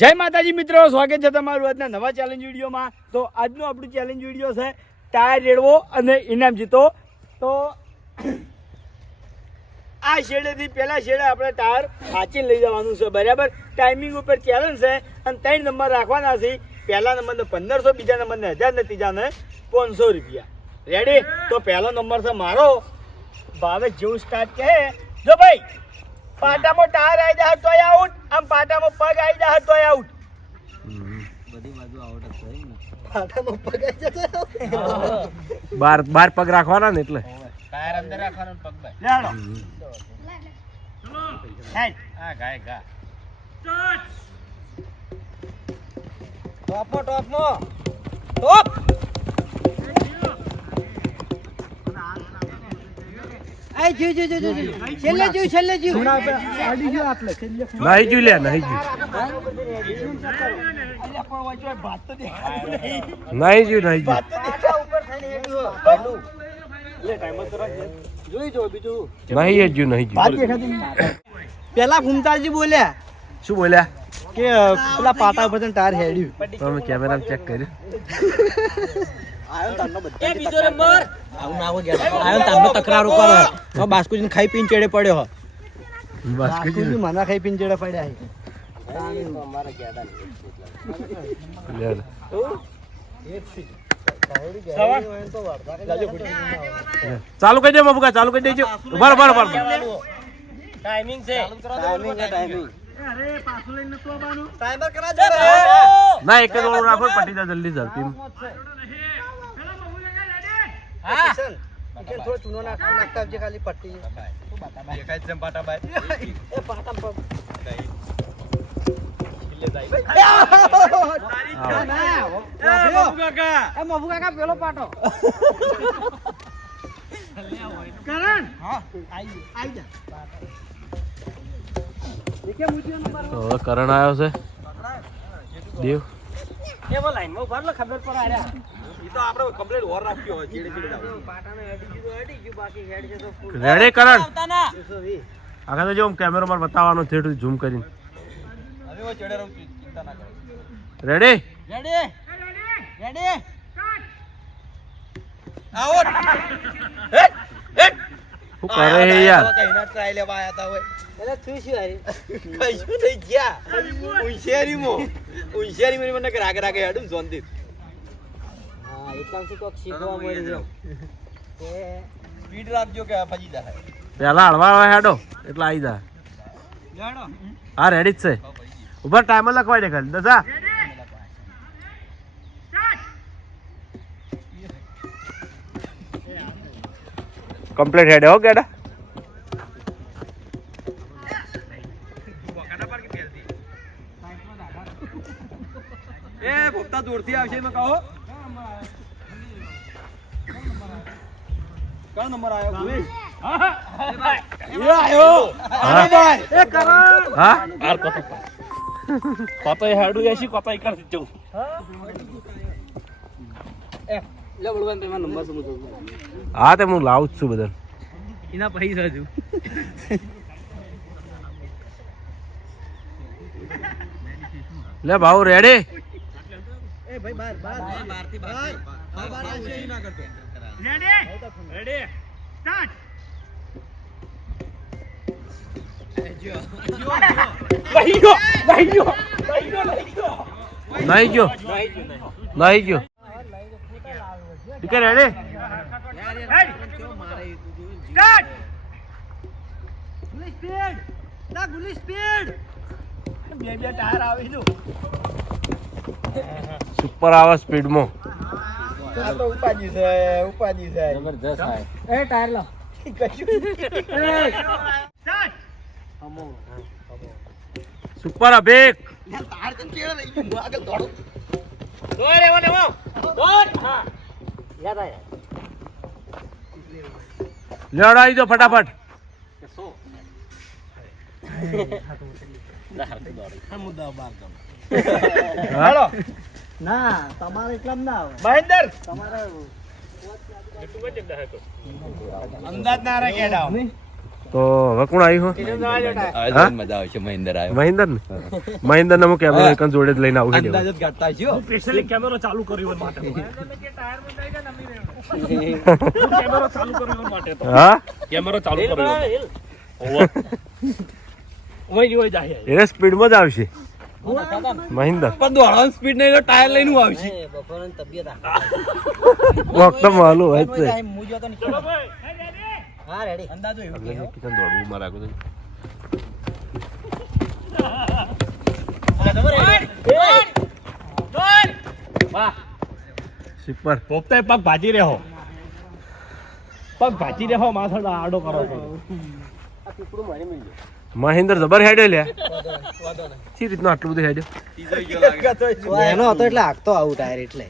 જય માતાજી મિત્રો, સ્વાગત છે તમારું આજના નવા ચેલેન્જ વિડીયોમાં. તો આજનું આપણું ચેલેન્જ વિડીયો છે ટાયર રેડવો અને ઇનામ જીતો. તો આ શેડેથી પહેલા શેડે આપણે ટાયર સાચીને લઈ જવાનું છે, બરાબર. ટાઈમિંગ ઉપર ચેલેન્જ છે અને 3 નંબર રાખવાના છે. પહેલા નંબરને 1500, બીજા નંબરને 1000 ને ત્રીજાને 500 રૂપિયા. રેડી? તો પહેલો નંબર છે મારો. ભાવેશ જેવું સ્ટાર્ટ કહે જો ભાઈ, પાટામાં ટાયર આવી જાય તોય આઉટ, આમ પાટામાં પગ આવી જાય તોય આઉટ. બધી બાજુ આઉટ જ થઈ ને. પાટામાં પગ આવી જાય બાર પગ રાખવાના ને એટલે ટાયર અંદર રાખવાનો પગ ભાઈ. લેડો હેડ હા ગાય ગા. ટોપ ટોપ આઈ જો છેલ્લે જો આડી જો આટલે છેલ્લે નહીં જોઈ લે નહીં જોઈ અલ્યા પણ વચ્ચે ભાત તો દેખાતું નહીં. નહીં જોઈ ભાત તો દેખા ઉપર થઈને હેડ્યું લે ટાઈમ તો રાખ જોઈ જો બીજું નહીં જોઈ નહીં ભાત જોઈ દેખાતું પેલા ફૂમતાજી બોલ્યા શું બોલ્યા કે પેલા પાટા ઉપર ટાયર હેડ્યું. તમે કેમેરા ચેક કર્યું આયો તારનો બધા એ બીજો નંબર આવું ના આવો ગયા આયો તારનો તકરારો કરો. હવે બાસ્કુજીને ખાઈ પીને ચેડે પડ્યો હો. બસ બાસ્કુજી મના ખાઈ પીને ચેડે પડ્યા હે. અમારા ગેડા લે ચાલુ કરી દે મબુકા, ચાલુ કરી દેજો. ઉભા ઉભા ટાઈમિંગ છે. ના એક જ ઓળો રાખો, પટી જાય જલ્દી ઝડપી. હા થોડો ચૂનો નાખતા આવજે ખાલી પટ્ટી. દેખાય છે પાટા ભાઈ. એ પાટા પગ મબુ કાકા પેલો પાટો કરણ આઈ જા. તો હવે કરણ આવ્યો છે દેવ. એવો લાઈન માં ઉભા ખબર પર આયા. ઈ તો આપણે કમ્પ્લીટ ઓર રાખ્યો હોય ચેડે ચેડે પાટાને અડી ગયું બાકી હેડ છે તો ફૂલ રેડી કરણ? આવતા ના 220. આખા તો જો કેમેરા પર બતાવવાનો થેઠું ઝૂમ કરીને. હવે ઓ ચડે રહું ચિંતા ના કરો. રેડી? Ready out. શું કરે છે યાર? કઈના ટ્રાય લેવા આયા તા હોય. એટલે તું શું હારી કઈશું થઈ ગયા. ઉંશેરી મને રાગ રાગે હેડું જોંદી. હા એટલાથી કોક શીખવા મળ્યું કે સ્પીડ રાખજો કે ફજી જાય. પેલા હળવા હેડો એટલે આવી જાય. જાણો હા રેડી જ છે. ઉપર ટાઈમર લખવાય દે ખાલી દસા. કમ્પ્લીટ હેડે હો ગેડા. એ ભોગતા દૂરથી આવશે મેં કહો. કયો નંબર આવ્યો? એ આયો હા ભાઈ એ કરણ હા કતો હેડું એસી કતો કર જવું. લે બોલવાન તમારો નંબર સમજો. હા તે હું લાવું જ છું બધા. એના પૈસા જો. લે ભાવ રેડી? એ ભાઈ બાર બહારથી બહાર આવશે ના કરતો. રેડી સ્ટાર્ટ નહીં ગયો નહીં ગયો. ઠીક છે રેડી? સ્ટાર્ટ ગુલી સ્પીડ ના ગુલી સ્પીડ બે ટાયર આવે જો સુપર આવે સ્પીડમાં. આ તો ઉપાજી છે જબરદસ્ત આય. એ ટાયર લો કશું સ્ટાર્ટ હમો સુપર અભિક. તાર કેમ ચેડે રહી ગયું આગળ દોડો દોડ એવો ને એવો. દોડ. હા. યાદ આય લેવડ આવી દો ફટાફટ. મુદ્દા બાર દો હાલો ના તમારે એટલામ ના આવે મહેન્દર તમારે અંદાજ ના રે કેડા. તો હવે કોણ આવ્યું હવે હા? જોઈને મજા આવશે મહિન્દર આવ્યો મહિન્દર ને મહિન્દર ને હું કેમેરો એક જોડે જ લઈને આવું છું. અંદાજ જ કાઢતા છો સ્પેશિયલી કેમેરો ચાલુ કર્યો એના માટે કેમેરો ચાલુ કર્યો એના માટે તો હા કેમેરો ચાલુ કર્યો ઓય ઓય જાય એને સ્પીડમાં જ આવશે મહિન્દર પણ દોડવાની સ્પીડ નહીં તો ટાયર લઈને હું આવશે વખત માલું હોય જ છે. ચલો ભાઈ કિશન દોડવું માં રાખું છું. વાહ સિપર પોપતાય પગ ભાજી રહ્યો પગ ભાજી રહ્યો માથા આડો કરો છો મહિન્દર જબર હેડ્યો લ્યા સી રીતનું આટલું બધું હેડ્યો એનો હતો એટલે હાકતો આવું ટાયર એટલે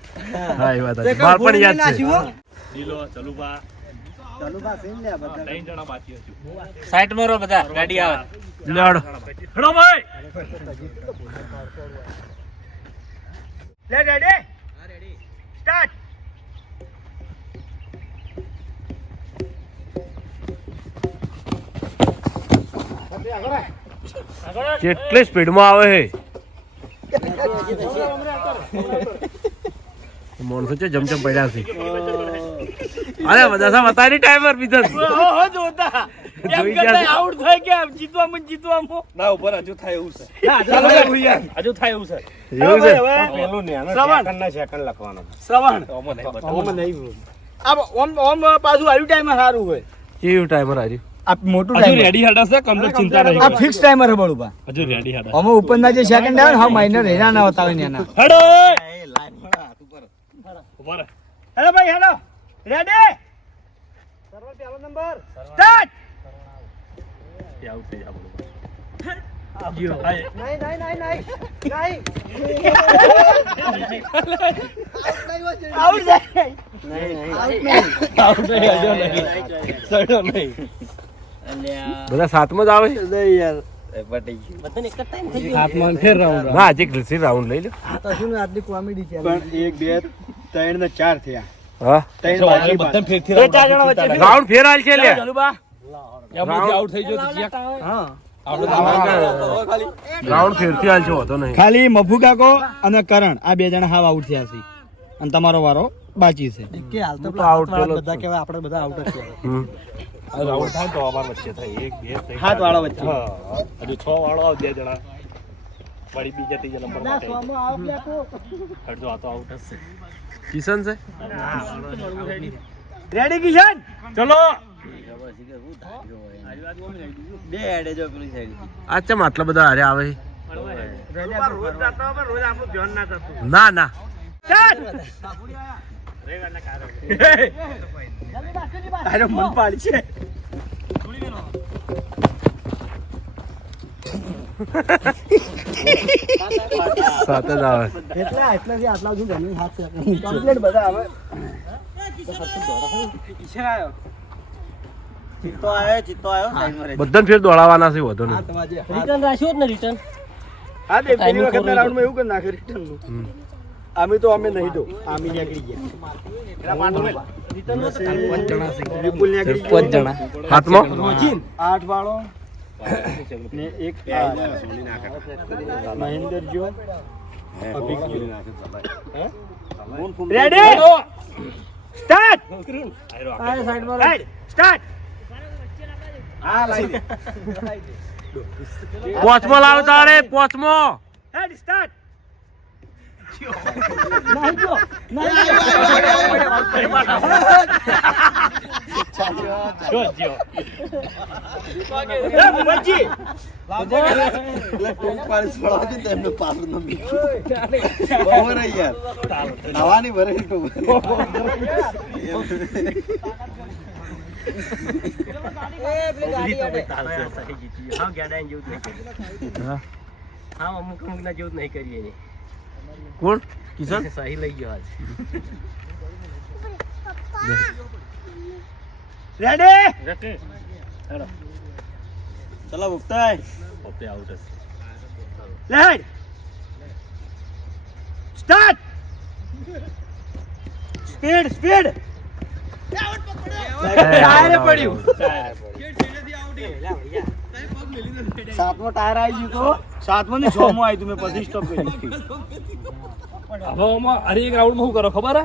હા એ વાત હતી. માર પણ યાદ છે ડીલો ચલુબા ત્રણ જણા બાકી હજુ સાઈડ મારો બધા ગાડી આવે લેડો હેડો ભાઈ લે રેડી સ્ટાર્ટ. કેટલી સ્પીડમાં આવે છે માણસો છે જમજમ પડ્યા છે અરે બધા બતાવી ટાઈમર બીજા ઓહો જોતા એમ જોઈ કરતા ગયા છે. આઉટ થઈ ગયા જીતવામાં ના ઉપર હજુ થાય એવું છે હજુ થાય એવું છે એવું છે શ્રવણ ઓમ પાછું આવ્યું ટાઈમર સારું હોય કેવું ટાઈમર આવ્યું આ મોટું હજુ રેડી હાડા છે કમ્પ્લીટ ચિંતા નહીં આ ફિક્સ ટાઈમર હે બળુબા હજુ રેડી હાડા અમે ઉપરના જે સેકન્ડ આવે ને હા માઇનર એના ના હોતા હોય ને એના હેડો ઉભા રહે હેલો ભાઈ હેલો રેડી સર્વર પહેલો નંબર સ્ટાર્ટ. એ આઉટ થઈ જા બોલો આઉટ જાય બધા સાતમાં જ આવે છે ના હજી ગ્લિસરી રાઉન્ડ લઈ લો આટલી કોમેડી છે પણ 1 2 3 ને 4 થયા હા 3 બાકી બધા ફેરથી એ ચાર જણા વચ્ચે રાઉન્ડ ફેરાલ છે લે ચલુબા એમાંથી આઉટ થઈ ગયો જીયા હા રાઉન્ડ ફેરથી હાલ છે હોતો નહીં ખાલી મફુ કાકો અને કરણ આ બે જણા હાવ આઉટ થયા છે અને તમારો વારો બાકી છે કે હાલ તો હું તો out પેલો જ બધા છું. કહેવાય આપણે બધા આઉટ જ કહેવાય હમ. રાઉન્ડ થાય તો અમાર વચ્ચે થાય 1 2 3 હાથ વાળા વચ્ચે હા હજુ 6 વાળો આવે 2 જણા વળી બીજા ત્રીજા નંબર માટે હજુ આ તો આઉટ હશે કિશન છે રેડી કિશન ચલો આ ચમ આટલા બધા હારે આવે છે? ના ના અરે મન પાડી છે સાત જ આવે આટલા સુધી ગમે હાથ છે કમ્પ્લીટ બધા આવે બધાને ફેર દોડાવવાના છે વધુ નહીં રિટર્ન રાખ્યો જ ને રિટર્ન હા તે પેલી Timing વખતના ખોરવાઈ રાઉન્ડમાં એવું કરી નાખે રિટર્ન નું હમ. અમે તો અમે નહીં તો આમે નીકળી ગયા વિપુલ નીકળી ગયો 5 જણા હાથમાં 8 વાળો ને એક મહેન્દ્ર જો અભિક જો રેડી સ્ટાર્ટ સ્ટાર્ટ પોચમાં લાવ તારે પોચમાં હેડ સ્ટાર્ટ જો જો મજી કોણ કિશન સહી લઈ ગયો આજ રેડી ચલો ભુક્તાય પોતે આઉટ હશે લેડ સ્ટાર્ટ સ્પીડ સ્પીડ ટાયરે પડ્યું સાતમો ટાયર આવી ગયો તો 7મો ને 6મો આવ્યું મેં પછી સ્ટોપ કરી હવે આમાં હરી એક રાઉન્ડમાં શું કરો ખબર હે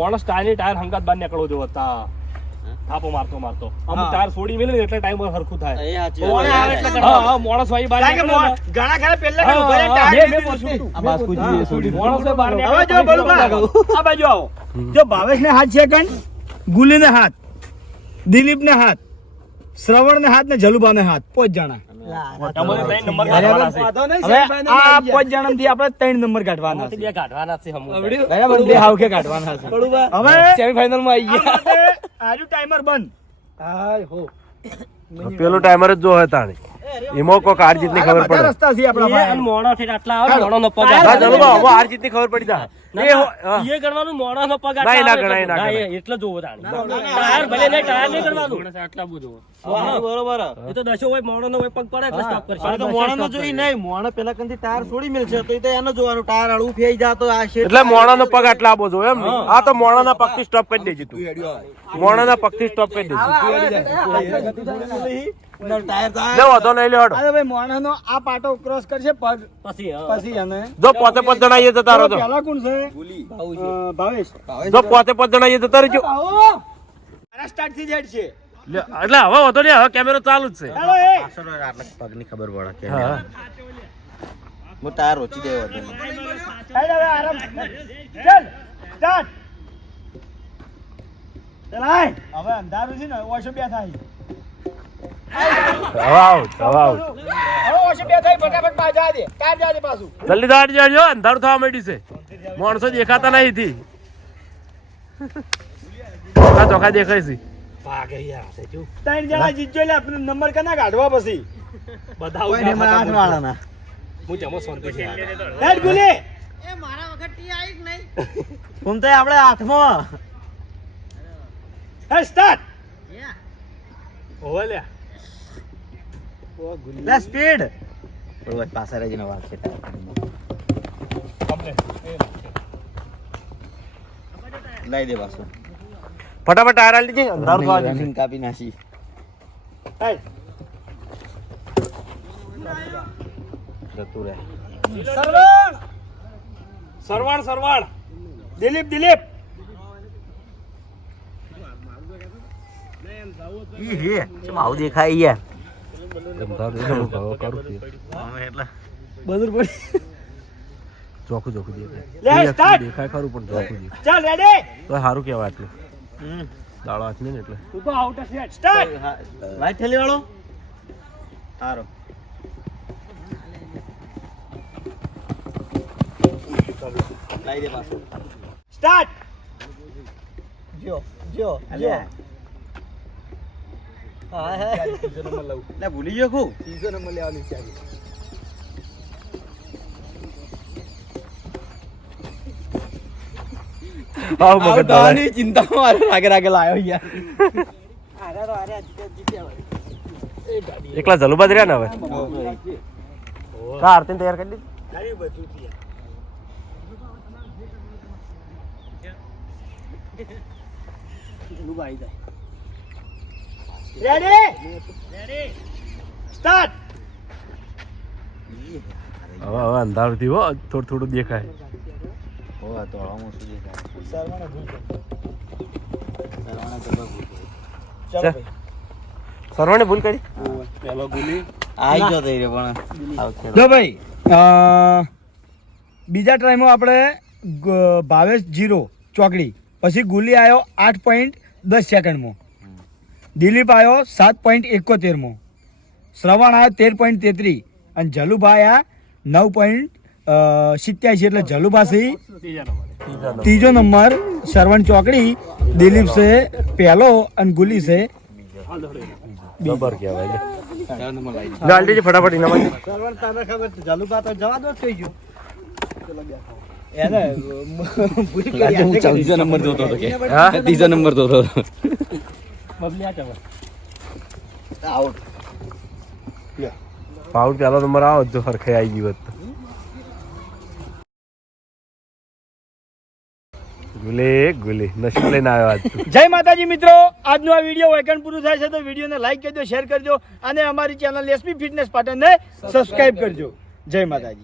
માણસ ટાયરની ટાયર હંગાત બહાર નીકળવો જોવો તા થાપો મારતો મારતો અમુક ટાયર છોડી મેલે ને એટલે ટાઈમ હરખું થાય હા માણસ વાઈ બહાર કારણ કે નીકળે ને. ઘણા ખરા પહેલા હા, ઉભા રહીને હા, ટાયર બે લીધું છૂટું. હતું. માણસે બહાર નીકળે હવે જો બલુબા, આ બાજુ આવો જો ભાવેશને હાથ સેકન્ડ, ગુલીને હાથ, દિલીપને હાથ, શ્રવણને હાથ ને જલુભાને હાથ, 5 જણા. તમારે ત્રણ નંબર બરાબર. કાઢવાના છે. હવે આ 5 જણામાંથી આપણે 3 નંબર કાઢવાના છે. બે કાઢવાના છે હમણાં. બરાબર, 2 હાવખે કાઢવાના છે. હવે સેમીફાઇનલ માં આવી ગયા. આજુ ટાઈમર બંધ. પેલો ટાઈમર જ જો તાણી એમાં કોઈ હાર જીતની ખબર બધા પડે રસ્તા છે આપણા એ પાસે. અને મોણાથી આટલા આવે, મોણાનો પગ હા, આવે. ચાલો બા, હવે હાર જીતની ખબર પડી જાય ના, એ હો- હા. એ ગણવાનું મોણાનો પગ ના, આટલા ના આવે ગણાય, ના એટલે- ગણાય. ના, એટલે જોવો તાણી. ટાયર ભલે નહીં, ટાયર નહીં ગણવાનું. બરોબર એ તો દશો હોય મોણાનો હોય પગ પડે એટલે સ્ટોપ કરશે. તો મોણા જોઈ નહીં મોણા પેલા કંથી ટાયર છોડી મેલશે તો એ તો એનો જોવાનું ટાયર હળવું ફેઈ જા તો આ શેઠ એટલે મોણાનો પગ આટલા આપો છો એમ ને? આ તો મોણાના પગથી સ્ટોપ કરી દેજે તું મોણાના પગથી સ્ટોપ કરી દેજે ટાયર તો લે વાંધો નહીં લે હડો અરે ભાઈ મોણાનો આ પાટો ક્રોસ કરશે પગ પછી પછી એને જો પોતે 5 જણા એ જતા રહો તો પહેલા કોણ છે ભાવેશ. જો પોતે 5 જણા એ જતા રહેજો આના સ્ટાર્ટ થી જેડ છે. લે, એટલે હવે વાંધો નહીં હવે કેમેરો ચાલુ જ છે ચાલો એ પગની ખબર પડે કે હા હું ટાયર ઓછી દેવો ચાલ હવે આરામ ચાલ સ્ટાર્ટ. ચાલ આય હવે અંધારું છે ને ઓછો બે થાય. હવે આઉટ હવે આઉટ હવે ઓછો બે થાય ફટાફટ પાછા જા દે કાર જા દે પાછું. જલ્દી દાડી જાજો અંધારું થવા માંડ્યું છે માણસો દેખાતા નહીં થી ચોખા ચોખા દેખાય છે ત્રણ જણા જીતજો એટલે આપણે નંબર કના કાઢવા પછી બધા કોઈ નહીં મારા આઠ વાળાના હું જમો શાંતિ છે. હેડ ગુલી હું તો આપણે હાથમાં હેડ સ્ટાર્ટ. ઓવે લે. લે સ્પીડ બરોબર પાછા રહીને વાત છે લઈ દે પાછું ફટાફટ ટાયર આલી દેજે અંધારું થવા દે રનિંગ કાપી નાખી હેડ જતું રહે સરવણ સરવાણ સરવાણ દિલીપ દિલીપ ઈ હે ચમ આવું દેખાય યાર અંધારું એટલે હું કહું કરું છું. એટલે બધું પડી ચોખ્ખું ચોખ્ખું લે, દેખાય start. દેખાય ખરું પણ ચોખ્ખું દેખાય ચાલ રેડી તો સારું કહેવાય આટલું દાડો હાથ ને એટલે તું તો આઉટ છે. સ્ટાર્ટ. લાઈટ ઠેલી વાળો સારો લાઈ દે પાછું સ્ટાર્ટ. જો જો જો હા હે લે ભૂલી ગયો ખુબ ત્રીજો નંબર લેવાની છે. આવ મગજ દાડા. ચિંતામાં રાગે રાગે લાયો યાર એકલા જલુબા જ રહ્યા ને હવે કા આરતી તૈયાર કરી દીધી તારી બધું છે. Ready start. હવે હવે અંધારું થયું હો થોડું થોડું દેખાય હો તો આવું શું દેખાય સરવાણા ભૂલ કર. સરવાણા કરવા ભૂલ ચાલો ચાલ. ભાઈ. સરવણે ભૂલ કરી પેલો ગુલી આઈ ગયો તઈ રે પણ આવશે જો ભાઈ બીજા ટ્રાયમાં આપણે ભાવેશ 0 ચોકડી, પછી ગુલી આવ્યો 8.10 સેકન્ડમાં, દિલીપ આવ્યો 7.71માં, શ્રવણ આવ્યો 13.33 અને જલુભાઈ આવ્યા 9.87 એટલે જલુભાઈ ત્રીજો નંબર, શ્રવણ ચોકડી, દિલીપ છે પહેલો અને ગુલી છે ખબર કહેવાય ગાલ દેજે ફટાફટ એના માટે શ્રવણ તને ખબર છે જલુભા તો જવા દો થઈ ગયો એને ભૂલી કરી હું ત્રીજો નંબર જોતો હતો કે હા ત્રીજો નંબર જોતો હતો બદલ્યા ચવા. આઉટ પાઉડ પેલો નંબર આવો તો હરખે આવી ગયો હોત તો. ગુલી નસીબ લઈને આવ્યો આજ તું. જય માતાજી મિત્રો, આજનો આ વિડીયો વાયકણ પૂરું થાય છે તો વિડીયોને લાઈક કરજો, શેર કરજો અને અમારી ચેનલ એસપી ફિટનેસ પાટણને સબસ્ક્રાઇબ કરજો. જય માતાજી.